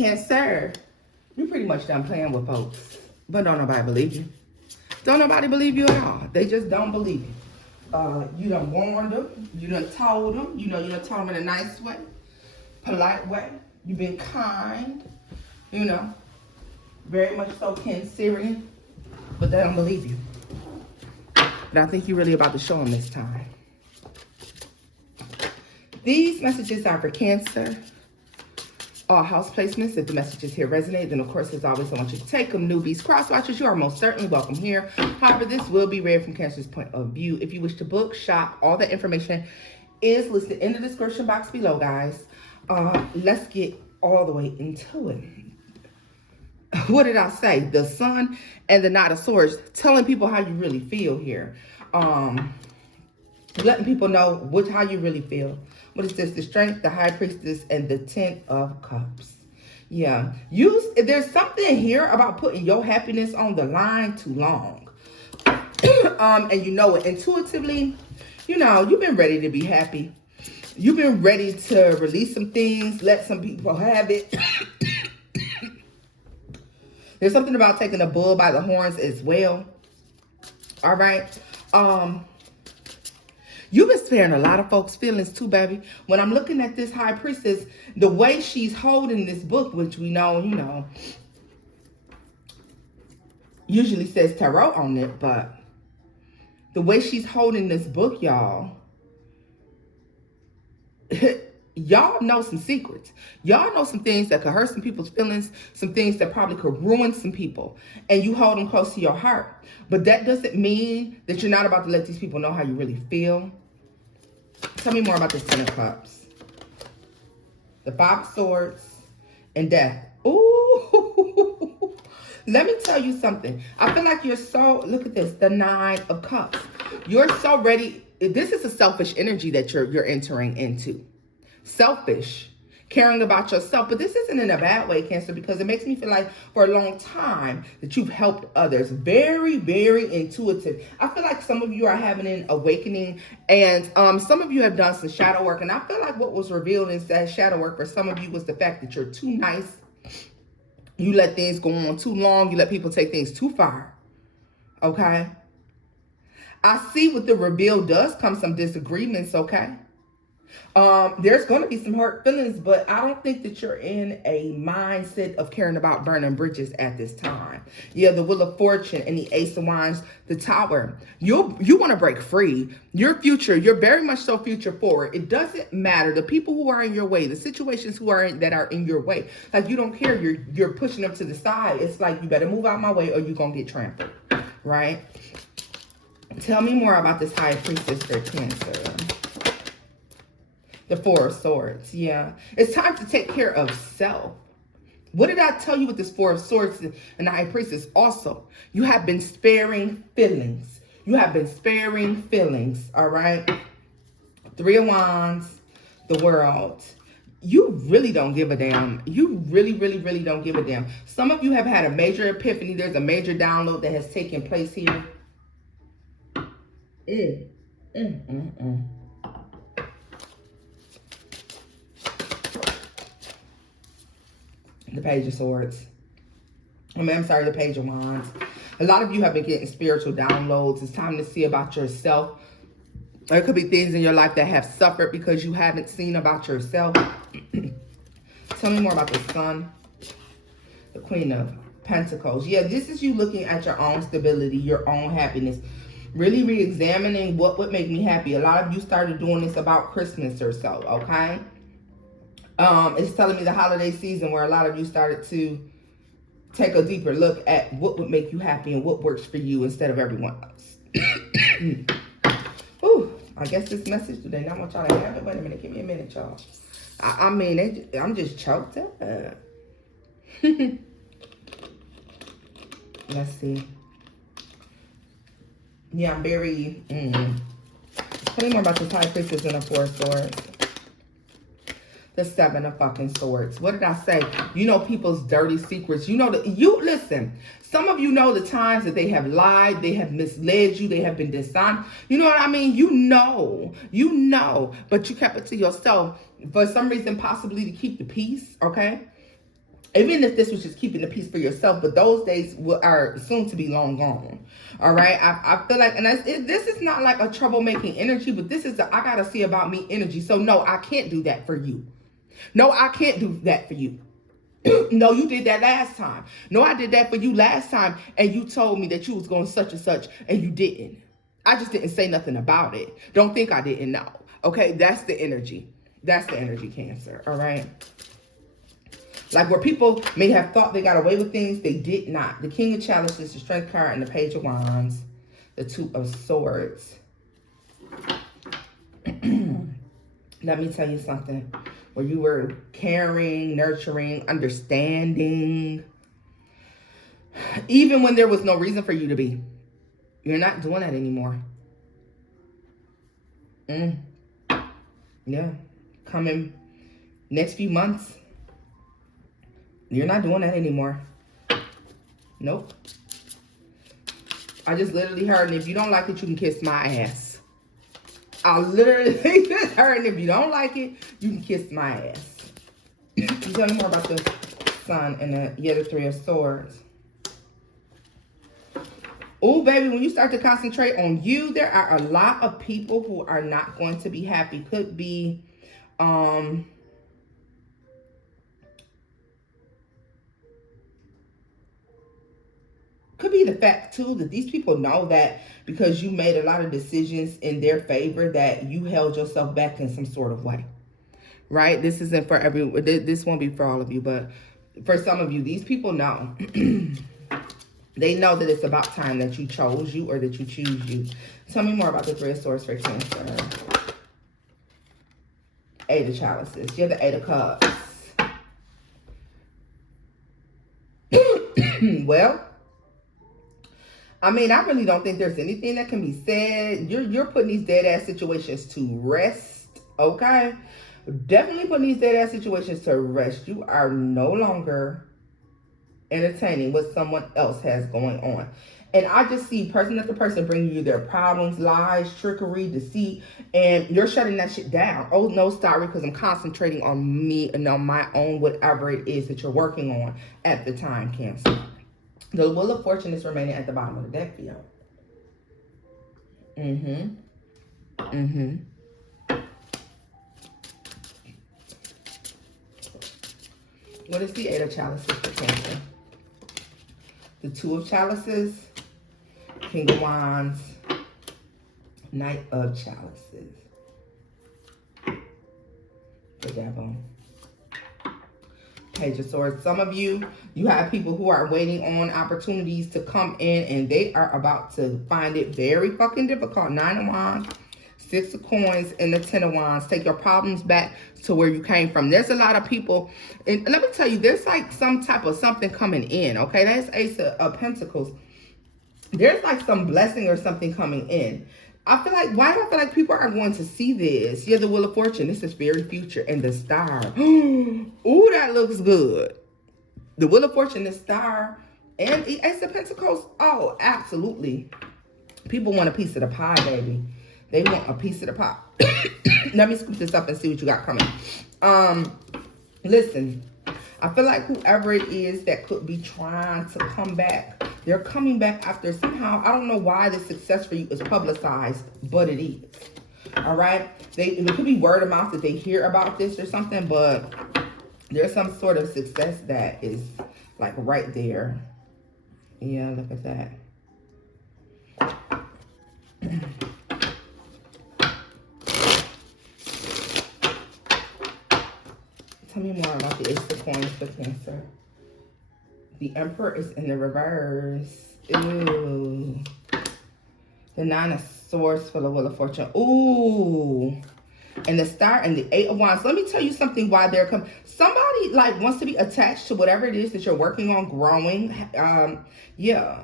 Cancer, you pretty much done playing with folks. But don't nobody believe you. Don't nobody believe you at all. They just don't believe you. You done warned them. You done told them. You done told them in a nice way, polite way. You've been kind. Very much so Cancerian. But they don't believe you. But I think you're really about to show them this time. These messages are for Cancer. All house placements. If the messages here resonate, then of course, as always, I want you to take them. Newbies, cross watchers, you are most certainly welcome here. However, this will be read from Cancer's point of view. If you wish to book, shop, all the information is listed in the description box below, guys. Let's get all the way into it. What did I say? The Sun and the Knight of Swords, telling people how you really feel here. Letting people know how you really feel. What is this? The Strength, the High Priestess, and the Ten of Cups. Yeah. There's something here about putting your happiness on the line too long. And you know it. Intuitively, you've been ready to be happy. You've been ready to release some things, let some people have it. There's something about taking a bull by the horns as well. All right. You've been sparing a lot of folks' feelings too, baby. When I'm looking at this High Priestess, the way she's holding this book, which we know, usually says tarot on it, but the way she's holding this book, y'all, y'all know some secrets. Y'all know some things that could hurt some people's feelings, some things that probably could ruin some people, and you hold them close to your heart. But that doesn't mean that you're not about to let these people know how you really feel. Tell me more about this Ten of Cups. The Five of Swords and Death. Ooh. Let me tell you something. I feel like you're so, look at this, the Nine of Cups. You're so ready. This is a selfish energy that you're entering into. Selfish, caring about yourself. But this isn't in a bad way, Cancer, because it makes me feel like for a long time that you've helped others. Very, very intuitive. I feel like some of you are having an awakening, and some of you have done some shadow work. And I feel like what was revealed in that shadow work for some of you was the fact that you're too nice. You let things go on too long. You let people take things too far. Okay? I see with the reveal does come some disagreements, okay? There's going to be some hurt feelings, but I don't think that you're in a mindset of caring about burning bridges at this time. Yeah, the Wheel of Fortune and the Ace of Wands, the Tower. You want to break free. Your future, you're very much so future forward. It doesn't matter. The people who are in your way, the situations that are in your way, like you don't care. You're pushing them to the side. It's like, you better move out my way or you're going to get trampled, right? Tell me more about this High Priestess for Cancer. The Four of Swords, yeah. It's time to take care of self. What did I tell you with this Four of Swords and the High Priestess? Also, you have been sparing feelings. You have been sparing feelings, all right? Three of Wands, the World. You really don't give a damn. You really, really, really don't give a damn. Some of you have had a major epiphany. There's a major download that has taken place here. The Page of Swords. The Page of Wands. A lot of you have been getting spiritual downloads. It's time to see about yourself. There could be things in your life that have suffered because you haven't seen about yourself. Tell me more about the Sun. The Queen of Pentacles. Yeah, this is you looking at your own stability, your own happiness. Really re-examining what would make me happy. A lot of you started doing this about Christmas or so, okay? It's telling me the holiday season where a lot of you started to take a deeper look at what would make you happy and what works for you instead of everyone else. Ooh, I guess this message today, not want y'all to have it. Wait a minute, give me a minute, y'all. I mean, I'm just choked up. Let's see. Yeah, I'm very... Tell me more about this High Priestess and the Four of Swords. The Seven of fucking Swords. What did I say? You know people's dirty secrets. You know listen, some of you know the times that they have lied, they have misled you, they have been dishonest. You know what I mean? You know, but you kept it to yourself for some reason, possibly to keep the peace, okay? Even if this was just keeping the peace for yourself, but those days are soon to be long gone. All right, I feel like, and this is not like a troublemaking energy, but this is I gotta see about me energy. So no, I can't do that for you. No, I can't do that for you. No, you did that last time. No, I did that for you last time, and you told me that you was going such and such, and you didn't. I just didn't say nothing about it. Don't think I didn't know. Okay, that's the energy. That's the energy, Cancer. All right. Like where people may have thought they got away with things, they did not. The King of Chalices, the Strength card, and the Page of Wands, the Two of Swords. Let me tell you something. Where you were caring, nurturing, understanding, even when there was no reason for you to be. You're not doing that anymore. Yeah. Coming next few months. You're not doing that anymore. Nope. I just literally heard, and if you don't like it, you can kiss my ass. I literally just heard, and if you don't like it, you can kiss my ass. Tell me more about the Sun and the Three of Swords. Oh, baby, when you start to concentrate on you, there are a lot of people who are not going to be happy. Could be, could be the fact, too, that these people know that because you made a lot of decisions in their favor that you held yourself back in some sort of way. Right? This isn't for everyone. This won't be for all of you, but for some of you, these people know. They know that it's about time that you chose you or that you choose you. Tell me more about the Three of Swords for Cancer. Eight of Chalices. You're the Eight of Cups. Well, I mean, I really don't think there's anything that can be said. You're putting these dead ass situations to rest, okay? Definitely putting these dead ass situations to rest. You are no longer entertaining what someone else has going on. And I just see person after person bringing you their problems, lies, trickery, deceit, and you're shutting that shit down. Oh, no, sorry, because I'm concentrating on me and on my own, whatever it is that you're working on at the time, Cancer. The Wheel of Fortune is remaining at the bottom of the deck for you. What is the Eight of Chalices for Cancer? The Two of Chalices, King of Wands, Knight of Chalices, the Devil, Page of Swords. Some of you have people who are waiting on opportunities to come in, and they are about to find it very fucking difficult. Nine of Wands, Six of Coins, and the Ten of Wands. Take your problems back to where you came from. There's a lot of people, and let me tell you, there's like some type of something coming in, okay? That's Ace of Pentacles. There's like some blessing or something coming in. I feel like, why do I feel like people are going to see this? Yeah, the Wheel of Fortune. This is very future, and the Star. Ooh, that looks good. The Wheel of Fortune, the Star, and Ace of Pentacles. Oh, absolutely. People want a piece of the pie, baby. They want a piece of the pie. Let me scoop this up and see what you got coming. Listen, I feel like whoever it is that could be trying to come back, they're coming back after somehow. I don't know why the success for you is publicized, but it is. All right? It could be word of mouth that they hear about this or something, but there's some sort of success that is like right there. Yeah, look at that. Tell me more about the Ace of Coins for Cancer. The Emperor is in the reverse. Ooh. The Nine of Swords for the Wheel of Fortune. Ooh. And the Star and the Eight of Wands. Let me tell you something why they're coming. Somebody like wants to be attached to whatever it is that you're working on growing. Yeah.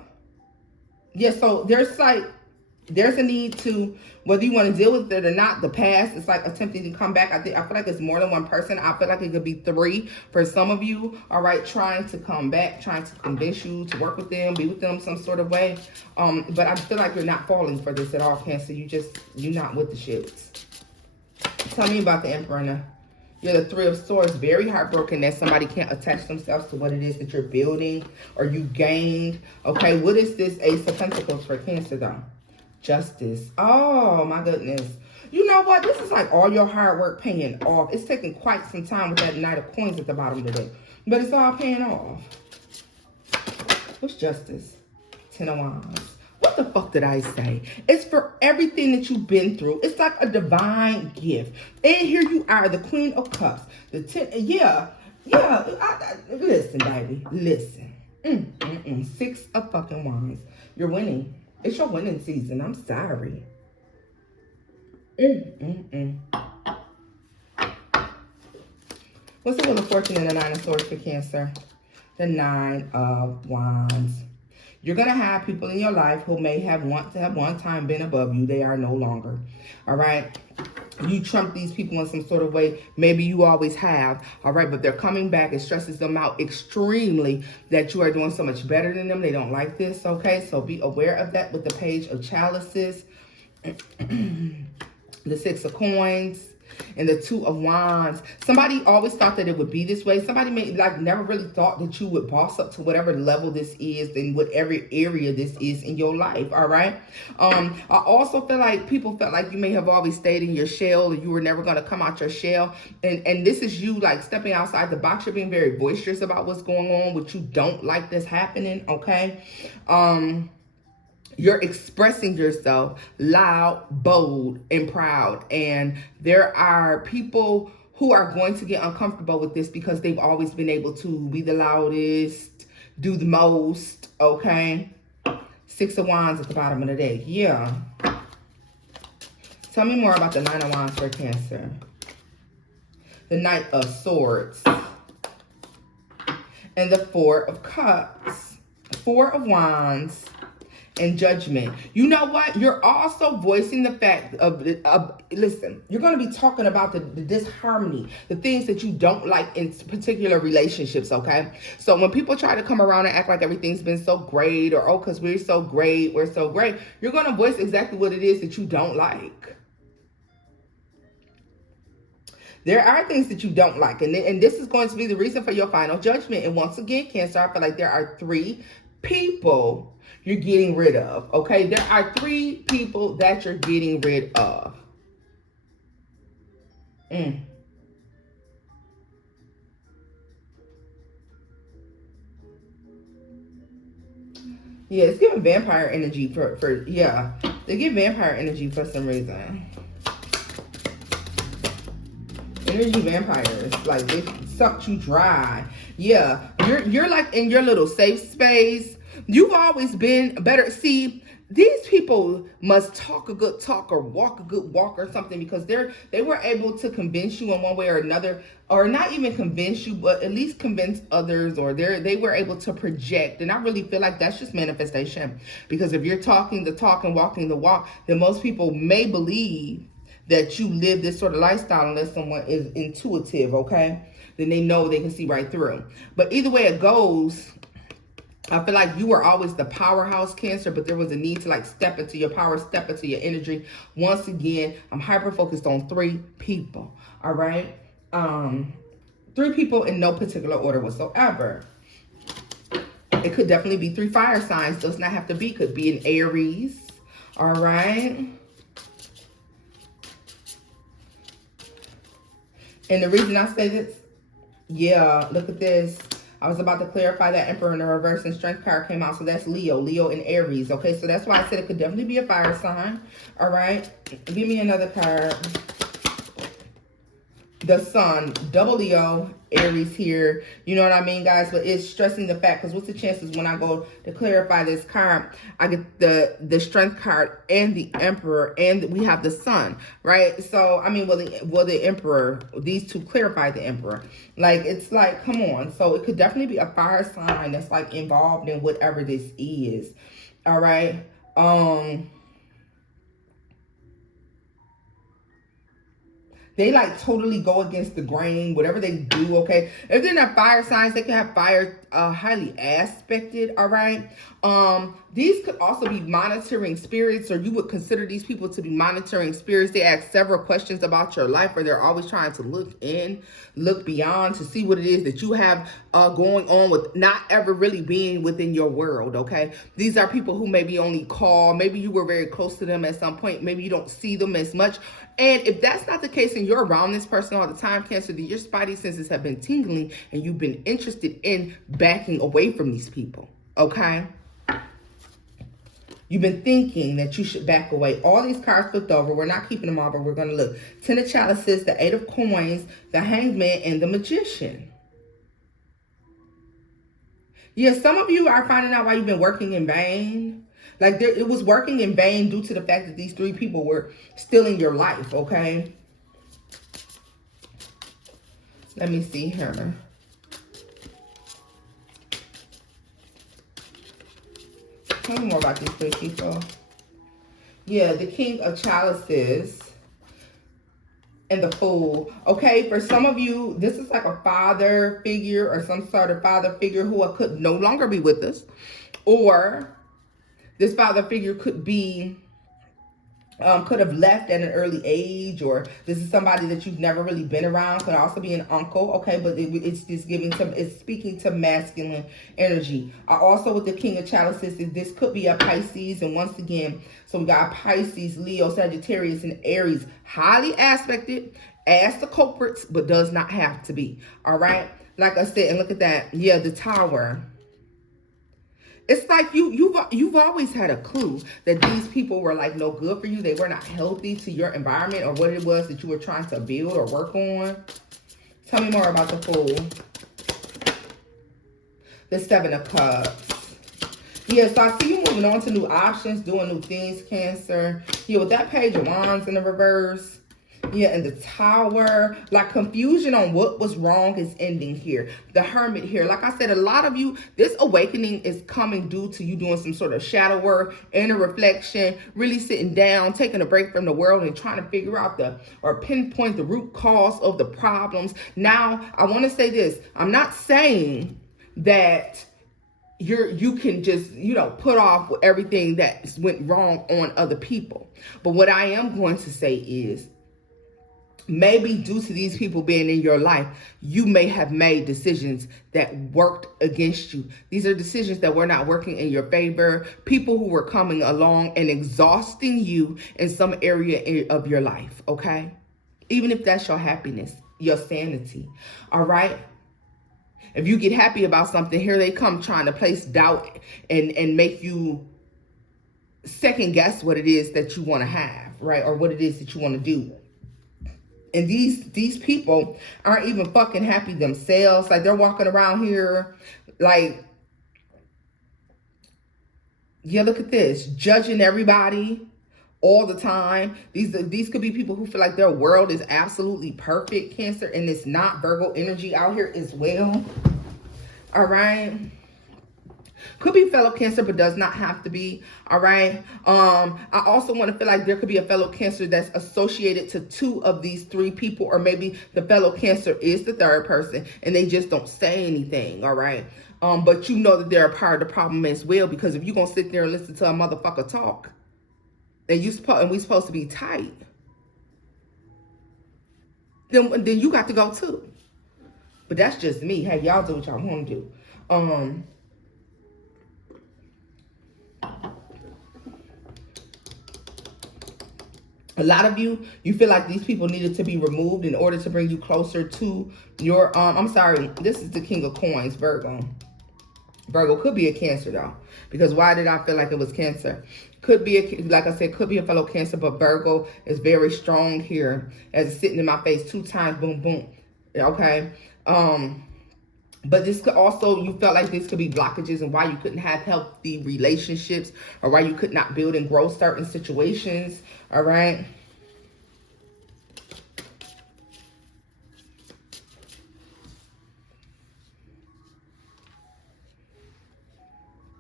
Yeah, so there's a need to, whether you want to deal with it or not, the past, it's like attempting to come back. I feel like it's more than one person. I feel like it could be three for some of you, all right, trying to come back, trying to convince you to work with them, be with them some sort of way. But I feel like you're not falling for this at all, Cancer. You're not with the shits. Tell me about the Emperor and You're the Three of Swords, very heartbroken that somebody can't attach themselves to what it is that you're building or you gained. Okay, what is this Ace of Pentacles for Cancer though? Justice. Oh my goodness. You know what? This is like all your hard work paying off. It's taking quite some time with that Knight of Coins at the bottom of the deck, but it's all paying off. What's Justice? Ten of Wands. What the fuck did I say? It's for everything that you've been through. It's like a divine gift. And here you are, the Queen of Cups. The ten, yeah. Listen, baby, listen. Six of fucking Wands. You're winning. It's your winning season. I'm sorry. What's the Wheel of Fortune and the Nine of Swords for Cancer? The Nine of Wands. You're going to have people in your life who may have one time been above you. They are no longer. All right. You trump these people in some sort of way. Maybe you always have. All right. But they're coming back. It stresses them out extremely that you are doing so much better than them. They don't like this. Okay. So be aware of that with the Page of Chalices. The Six of Coins. And the Two of Wands. Somebody always thought that it would be this way. Somebody may like never really thought that you would boss up to whatever level this is and whatever area this is in your life. All right. I also feel like people felt like you may have always stayed in your shell, or you were never going to come out your shell. And this is you like stepping outside the box. You're being very boisterous about what's going on, what you don't like that's happening. Okay. You're expressing yourself loud, bold, and proud. And there are people who are going to get uncomfortable with this because they've always been able to be the loudest, do the most, okay? Six of Wands at the bottom of the deck. Yeah. Tell me more about the Nine of Wands for Cancer. The Knight of Swords. And the Four of Cups. Four of Wands. And Judgment. You know what? You're also voicing the fact of listen, you're going to be talking about the disharmony, the things that you don't like in particular relationships, okay? So when people try to come around and act like everything's been so great, or, oh, because we're so great, you're going to voice exactly what it is that you don't like. There are things that you don't like, and this is going to be the reason for your final judgment. And once again, Cancer, I feel like there are three people you're getting rid of, okay? There are three people that you're getting rid of. Yeah, it's giving vampire energy yeah. They give vampire energy for some reason. Energy vampires, like they sucked you dry. Yeah, you're like in your little safe space. You've always been better. See, these people must talk a good talk or walk a good walk or something, because they were able to convince you in one way or another, or not even convince you, but at least convince others, or they were able to project. And I really feel like that's just manifestation, because if you're talking the talk and walking the walk, then most people may believe that you live this sort of lifestyle unless someone is intuitive, okay? Then they know they can see right through. But either way it goes, I feel like you were always the powerhouse, Cancer, but there was a need to like step into your power, step into your energy. Once again, I'm hyper focused on three people, all right? Three people in no particular order whatsoever. It could definitely be three fire signs. Does not have to be. Could be an Aries, all right? And the reason I say this, yeah, look at this. I was about to clarify that Emperor in the reverse and Strength card came out. So that's Leo and Aries. Okay, so that's why I said it could definitely be a fire sign. All right. Give me another card. The Sun, double Leo, Aries here. You know what I mean, guys? But it's stressing the fact, because what's the chances when I go to clarify this card, I get the Strength card and the Emperor, and we have the Sun, right? So, I mean, well, the Emperor, these two clarify the Emperor. Like, it's like, come on. So, it could definitely be a fire sign that's, like, involved in whatever this is. All right? They like totally go against the grain, whatever they do, okay? If they're not fire signs, they can have fire highly aspected, all right? These could also be monitoring spirits, or you would consider these people to be monitoring spirits. They ask several questions about your life, or they're always trying to look beyond to see what it is that you have going on with not ever really being within your world, okay? These are people who maybe only call, maybe you were very close to them at some point, maybe you don't see them as much. And if that's not the case and you're around this person all the time, Cancer, then your spidey senses have been tingling and you've been interested in backing away from these people, okay? You've been thinking that you should back away. All these cards flipped over. We're not keeping them all, but we're going to look. Ten of Chalices, the Eight of Coins, the Hanged Man, and the Magician. Yeah, some of you are finding out why you've been working in vain. Like it was working in vain due to the fact that these three people were still in your life, okay? Let me see here. Tell me more about these three people. Yeah, the King of Chalices and the Fool. Okay, for some of you, this is like a father figure or some sort of father figure who could no longer be with us. Or this father figure could be could have left at an early age, or this is somebody that you've never really been around. Could also be an uncle, okay, but it's just it's speaking to masculine energy. Also with the King of Chalices, this could be a Pisces, and once again, so we got Pisces, Leo, Sagittarius, and Aries, highly aspected as the culprits, but does not have to be. All right, like I said, and look at that, yeah, the Tower. It's like you've always had a clue that these people were like no good for you. They were not healthy to your environment or what it was that you were trying to build or work on. Tell me more about the Fool. The Seven of Cups. Yeah, so I see you moving on to new options, doing new things, Cancer. Yeah, with that Page of Wands in the reverse. Yeah, and the Tower, like confusion on what was wrong is ending here. The Hermit here, like I said, a lot of you, this awakening is coming due to you doing some sort of shadow work, inner reflection, really sitting down, taking a break from the world and trying to figure out or pinpoint the root cause of the problems. Now, I want to say this. I'm not saying that you can just, put off everything that went wrong on other people. But what I am going to say is, maybe due to these people being in your life, you may have made decisions that worked against you. These are decisions that were not working in your favor. People who were coming along and exhausting you in some area of your life, okay? Even if that's your happiness, your sanity, all right? If you get happy about something, here they come trying to place doubt and make you second guess what it is that you want to have, right? Or what it is that you want to do. And these people aren't even fucking happy themselves. Like they're walking around here like, yeah, look at this, judging everybody all the time. These could be people who feel like their world is absolutely perfect, Cancer, and it's not. Virgo energy out here as well. All right. Could be fellow Cancer, but does not have to be. All right. I also want to feel like there could be a fellow Cancer that's associated to two of these three people, or maybe the fellow Cancer is the third person and they just don't say anything. All right. But you know that they're a part of the problem as well, because if you're gonna sit there and listen to a motherfucker talk, and we supposed to be tight, then you got to go too. But that's just me. Hey, y'all do what y'all want to do. A lot of you feel like these people needed to be removed in order to bring you closer to your, I'm sorry, this is the King of Coins, Virgo. Virgo could be a Cancer though, because why did I feel like it was Cancer? Could be, like I said, could be a fellow Cancer, but Virgo is very strong here as it's sitting in my face 2 times, boom, boom, okay? But this could also, you felt like this could be blockages and why you couldn't have healthy relationships, or why you could not build and grow certain situations, all right?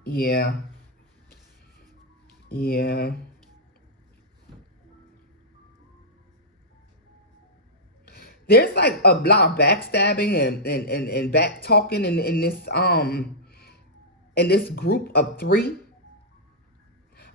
Yeah. Yeah. There's like a lot of backstabbing and back talking in this group of 3.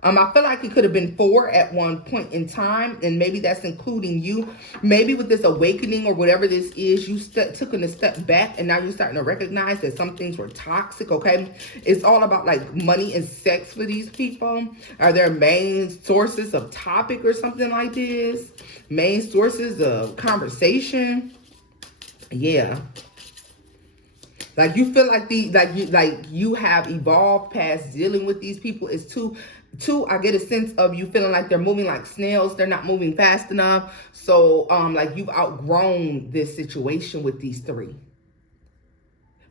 I feel like it could have been 4 at one point in time, and maybe that's including you. Maybe with this awakening or whatever this is, you took a step back, and now you're starting to recognize that some things were toxic, okay? It's all about like money and sex for these people. Are their main sources of topic or something like this? Main sources of conversation? Yeah. Like you feel like you have evolved past dealing with these people. It's too, I get a sense of you feeling like they're moving like snails. They're not moving fast enough. So like you've outgrown this situation with these 3.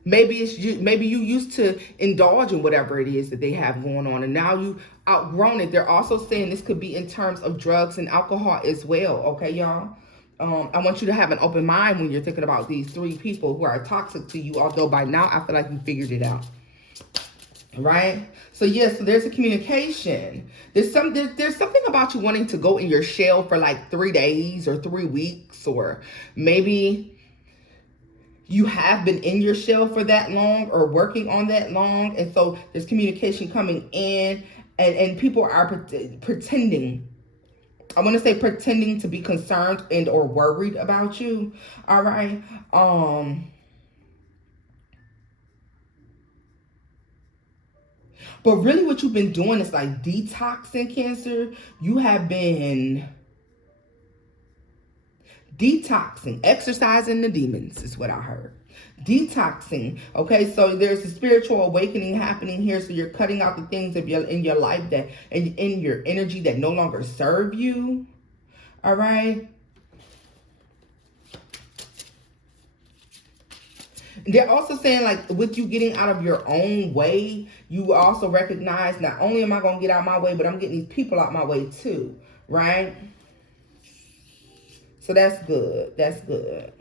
Maybe it's you, maybe you used to indulge in whatever it is that they have going on, and now you outgrown it. They're also saying this could be in terms of drugs and alcohol as well. Okay, y'all. I want you to have an open mind when you're thinking about these 3 people who are toxic to you, although by now I feel like you figured it out. Right? So yes, so there's a communication. There's something about you wanting to go in your shell for like 3 days or 3 weeks, or maybe you have been in your shell for that long or working on that long. And so there's communication coming in, and people are pretending. I want to say pretending to be concerned and or worried about you. All right. But really what you've been doing is like detoxing, Cancer. You have been detoxing, exercising the demons is what I heard. Detoxing. Okay, so there's a spiritual awakening happening here. So you're cutting out the things in your life that and in your energy that no longer serve you. All right. They're also saying, like, with you getting out of your own way, you also recognize not only am I going to get out of my way, but I'm getting these people out my way too, right? So that's good. That's good.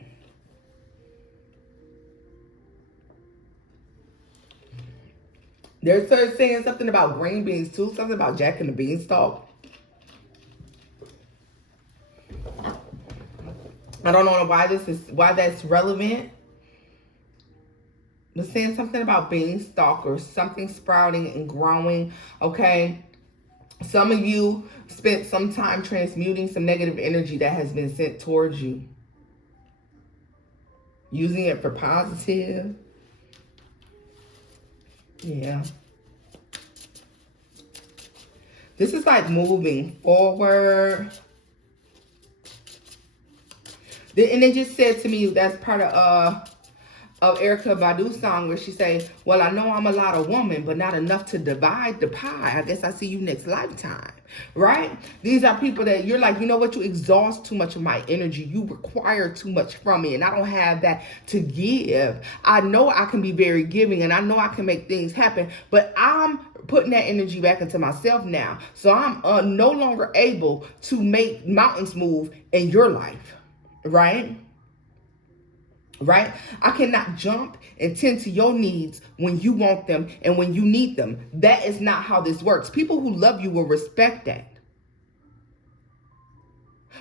They're saying something about green beans too, something about Jack and the Beanstalk. I don't know why that's relevant. They're saying something about beanstalk or something sprouting and growing. Okay. Some of you spent some time transmuting some negative energy that has been sent towards you. Using it for positive. Yeah. This is like moving forward. And they just said to me, that's part of Erykah Badu's song where she say, well, I know I'm a lot of woman, but not enough to divide the pie. I guess I see you next lifetime, right? These are people that you're like, you know what? You exhaust too much of my energy. You require too much from me, and I don't have that to give. I know I can be very giving, and I know I can make things happen, but I'm putting that energy back into myself now. So I'm no longer able to make mountains move in your life, right? Right? I cannot jump and tend to your needs when you want them and when you need them. That is not how this works. People who love you will respect that.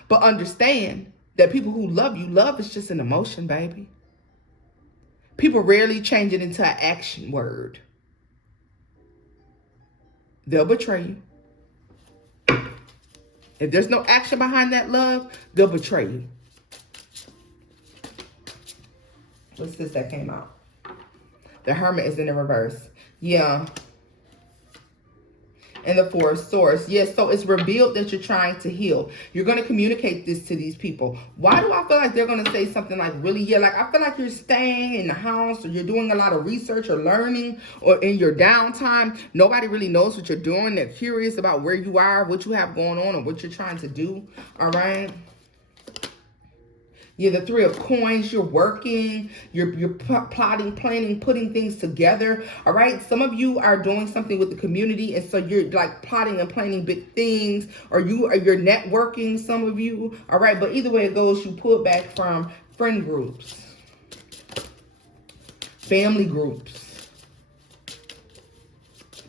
But understand that people who love you, love is just an emotion, baby. People rarely change it into an action word. They'll betray you. If there's no action behind that love, they'll betray you. What's this that came out? The Hermit is in the reverse. Yeah. And the Four of Swords. Yes, so it's revealed that you're trying to heal. You're going to communicate this to these people. Why do I feel like they're going to say something like really, yeah, like I feel like you're staying in the house or you're doing a lot of research or learning or in your downtime. Nobody really knows what you're doing. They're curious about where you are, what you have going on, or what you're trying to do. All right. Yeah, the Three of Coins, you're working, you're plotting, planning, putting things together, all right? Some of you are doing something with the community, and so you're like plotting and planning big things, or you're networking, some of you, all right? But either way it goes, you pull back from friend groups, family groups.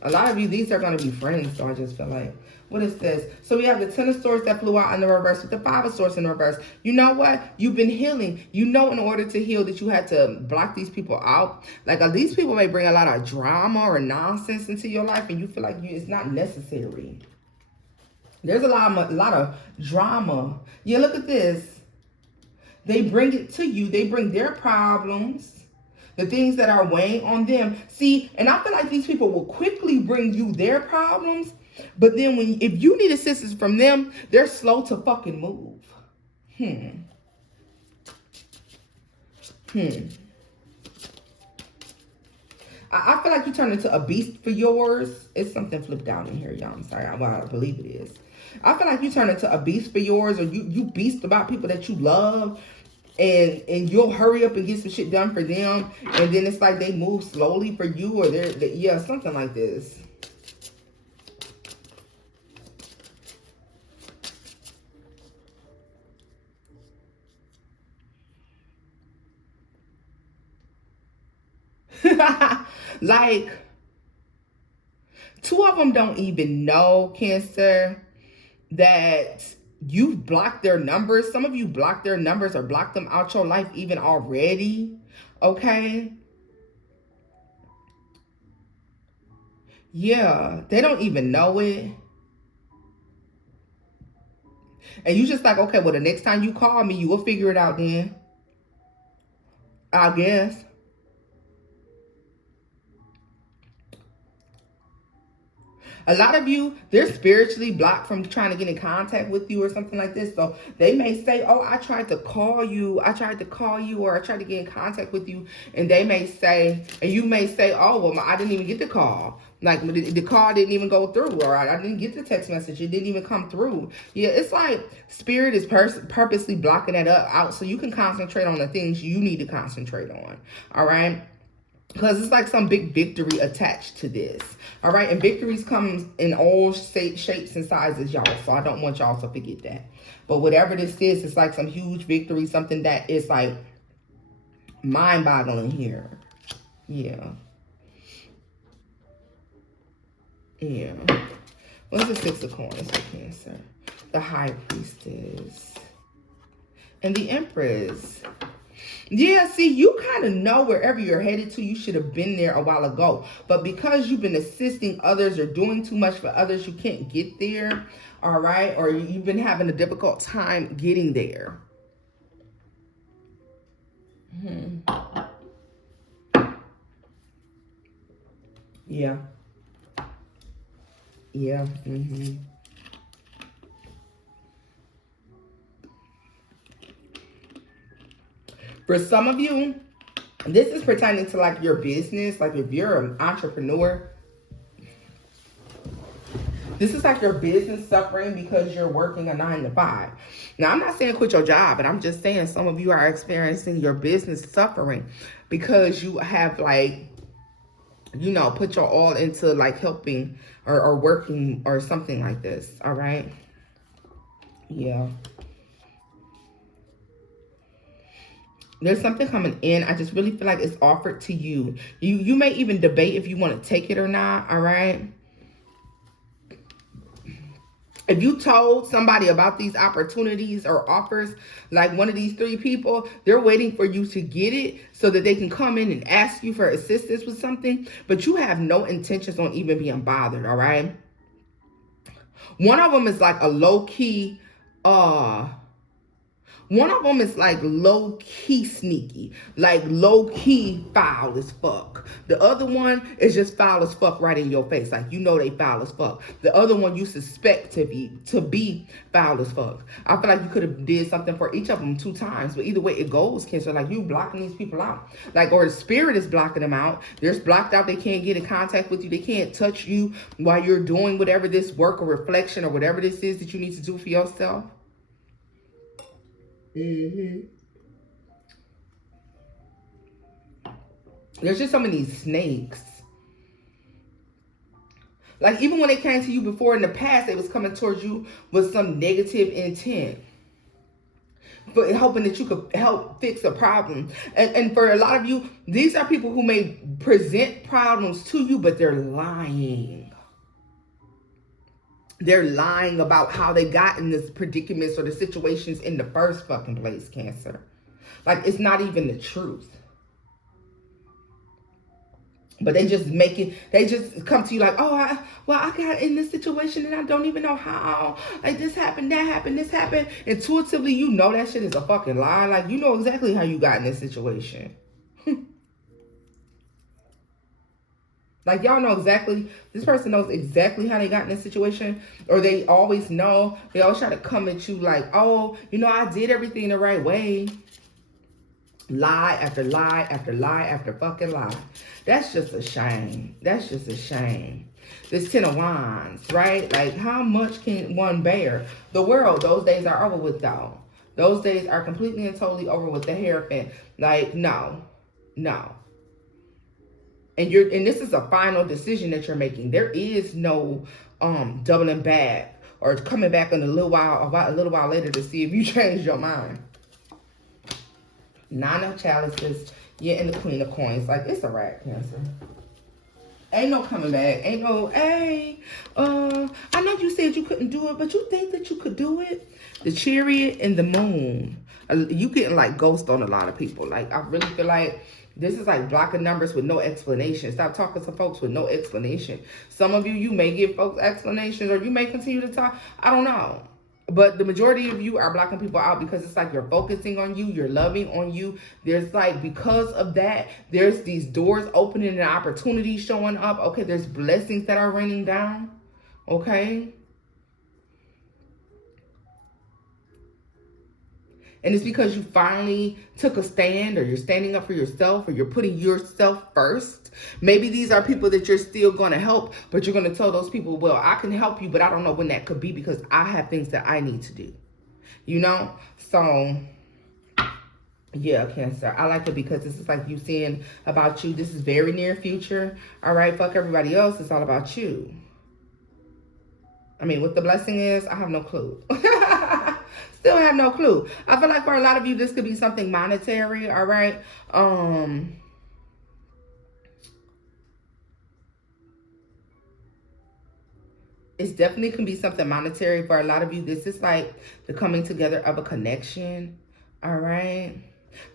A lot of you, these are going to be friends, so I just feel like, What is this? So we have the Ten of Swords that flew out in the reverse with the Five of Swords in the reverse. You know what? You've been healing. You know, in order to heal that you had to block these people out. Like these people may bring a lot of drama or nonsense into your life and you feel like it's not necessary. There's a lot of drama. Yeah, look at this. They bring it to you. They bring their problems, the things that are weighing on them. See, and I feel like these people will quickly bring you their problems, but then if you need assistance from them, they're slow to fucking move. I feel like you turn into a beast for yours. It's something flipped out in here, y'all. I'm sorry. Well, I believe it is. I feel like you turn into a beast for yours, or you beast about people that you love, and you'll hurry up and get some shit done for them, and then it's like they move slowly for you, or yeah, something like this. Like, two of them don't even know, Cancer, that you've blocked their numbers. Some of you blocked their numbers or blocked them out your life even already. Okay? Yeah, they don't even know it. And you just like, okay, well, the next time you call me, you will figure it out then. I guess. A lot of you, they're spiritually blocked from trying to get in contact with you or something like this. So they may say, oh, I tried to call you, or I tried to get in contact with you. And they may say, and you may say, oh, well, I didn't even get the call. Like the call didn't even go through, or I didn't get the text message. It didn't even come through. Yeah, it's like spirit is purposely blocking that out so you can concentrate on the things you need to concentrate on. All right? Because it's like some big victory attached to this. All right. And victories come in all shapes and sizes, y'all. So I don't want y'all to forget that. But whatever this is, it's like some huge victory. Something that is like mind-boggling here. Yeah. Yeah. What's the Six of Coins for Cancer? The High Priestess. And the Empress. Yeah, see, you kind of know wherever you're headed to. You should have been there a while ago. But because you've been assisting others or doing too much for others, you can't get there. All right? Or you've been having a difficult time getting there. Yeah. Yeah. For some of you, this is pertaining to like your business. Like if you're an entrepreneur, this is like your business suffering because you're working a 9-to-5. Now, I'm not saying quit your job, but I'm just saying some of you are experiencing your business suffering because you have like, you know, put your all into like helping or working or something like this. All right. Yeah. There's something coming in. I just really feel like it's offered to you. You may even debate if you want to take it or not. All right. If you told somebody about these opportunities or offers, like one of these three people, they're waiting for you to get it so that they can come in and ask you for assistance with something, but you have no intentions on even being bothered, all right? One of them is like a low-key, one of them is like low-key sneaky, like low-key foul as fuck. The other one is just foul as fuck right in your face. Like, you know they foul as fuck. The other one you suspect to be foul as fuck. I feel like you could have did something for each of them 2 times. But either way it goes, Cancer, like you blocking these people out. Like, or the spirit is blocking them out. They're blocked out. They can't get in contact with you. They can't touch you while you're doing whatever this work or reflection or whatever this is that you need to do for yourself. There's just so many snakes. Like, even when they came to you before in the past, they was coming towards you with some negative intent, but hoping that you could help fix a problem. And for a lot of you, these are people who may present problems to you, but they're lying. They're lying about how they got in this predicaments or the situations in the first fucking place, Cancer. Like, it's not even the truth. But they just they just come to you like, oh, I got in this situation and I don't even know how. Like, this happened, that happened, this happened. Intuitively, you know that shit is a fucking lie. Like, you know exactly how you got in this situation. Like, y'all know exactly, this person knows exactly how they got in this situation. Or they always know, they always try to come at you like, oh, you know, I did everything the right way. Lie after lie after lie after fucking lie. That's just a shame. That's just a shame. This 10 of Wands, right? Like, how much can one bear? The world, those days are over with, though. Those days are completely and totally over with. The Hierophant. Like, no. No. And this is a final decision that you're making. There is no doubling back or coming back in a little while later to see if you change your mind. Nine of Chalices, yeah, and the Queen of Coins. Like, it's a wrap, Cancer. Ain't no coming back. Ain't no, hey, I know you said you couldn't do it, but you think that you could do it? The Chariot and the Moon. You getting like ghost on a lot of people. Like, I really feel like this is like blocking numbers with no explanation. Stop talking to folks with no explanation. Some of you may give folks explanations, or you may continue to talk. I don't know. But the majority of you are blocking people out because it's like you're focusing on you. You're loving on you. There's like, because of that, there's these doors opening and opportunities showing up. Okay, there's blessings that are raining down. Okay. And it's because you finally took a stand, or you're standing up for yourself, or you're putting yourself first. Maybe these are people that you're still going to help, but you're going to tell those people, well, I can help you, but I don't know when that could be because I have things that I need to do. You know? So, yeah, Cancer. I like it because this is like you seeing about you. This is very near future. All right? Fuck everybody else. It's all about you. I mean, what the blessing is, I have no clue. Still have no clue. I feel like for a lot of you, this could be something monetary, all right? It's definitely can be something monetary. For a lot of you, this is like the coming together of a connection, all right?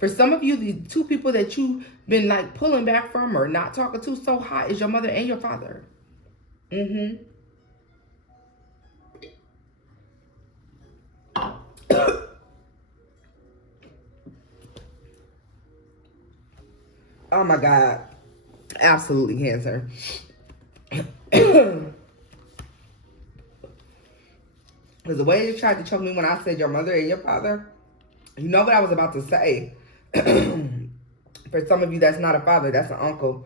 For some of you, the two people that you've been like pulling back from or not talking to so hot is your mother and your father. Mm-hmm. Oh my God. Absolutely, Cancer. Because the way you tried to choke me when I said your mother and your father, you know what I was about to say. For some of you, that's not a father, that's an uncle.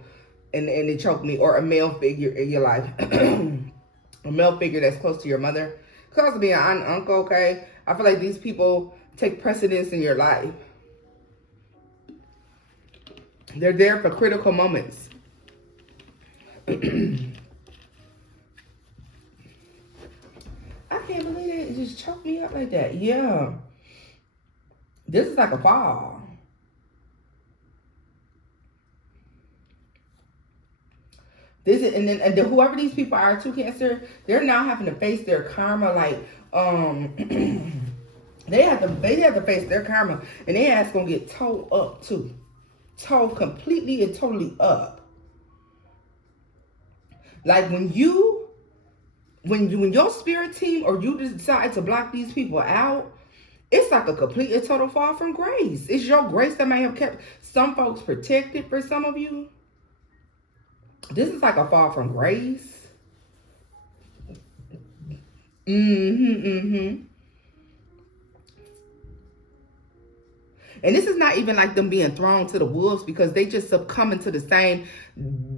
And it choked me, or a male figure in your life. A male figure that's close to your mother. Could also be an aunt, uncle, okay? I feel like these people take precedence in your life. They're there for critical moments. I can't believe it just choked me up like that. Yeah. This is like a fall. This is, and then whoever these people are too, Cancer, they're now having to face their karma. Like, they have to face their karma, and their ass gonna get towed up too. Towed completely and totally up. Like when your spirit team or you decide to block these people out, it's like a complete and total fall from grace. It's your grace that may have kept some folks protected. For some of you, this is like a fall from grace. And this is not even like them being thrown to the wolves, because they just succumbing to the same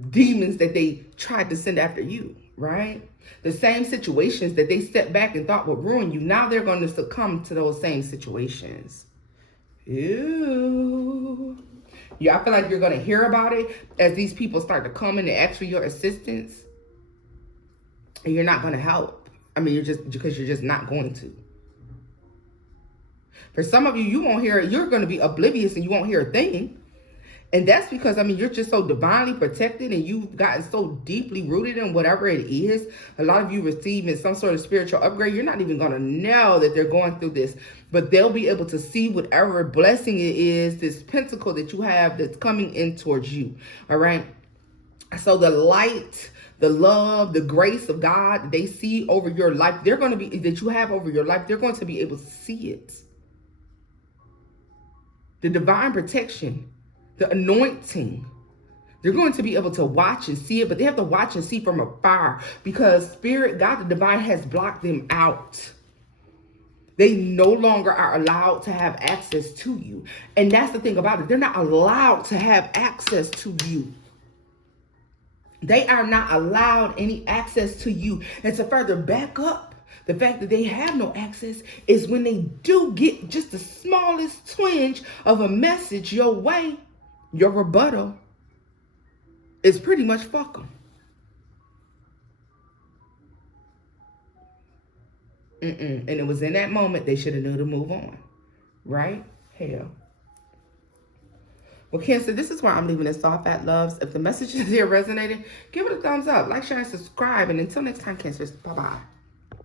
demons that they tried to send after you, right? The same situations that they stepped back and thought would ruin you. Now they're going to succumb to those same situations. Ew. Yeah, I feel like you're going to hear about it as these people start to come in and ask for your assistance. And you're not going to help. I mean, you're just not going to. For some of you, you won't hear it. You're going to be oblivious and you won't hear a thing. And that's because, I mean, you're just so divinely protected and you've gotten so deeply rooted in whatever it is. A lot of you receiving some sort of spiritual upgrade. You're not even going to know that they're going through this, but they'll be able to see whatever blessing it is, this pentacle that you have that's coming in towards you. All right. So the light, the love, the grace of God that they see over your life, they're going to be, that you have over your life, they're going to be able to see it. The divine protection, the anointing, they're going to be able to watch and see it, but they have to watch and see from afar because Spirit, God, the divine has blocked them out. They no longer are allowed to have access to you. And that's the thing about it. They're not allowed to have access to you. They are not allowed any access to you. And to further back up the fact that they have no access is when they do get just the smallest twinge of a message your way, your rebuttal is pretty much fuck them. And it was in that moment they should have knew to move on. Right? Hell. Well, Cancer, this is where I'm leaving this off at, loves. If the message is here resonated, give it a thumbs up, like, share, and subscribe. And until next time, Cancers, bye-bye.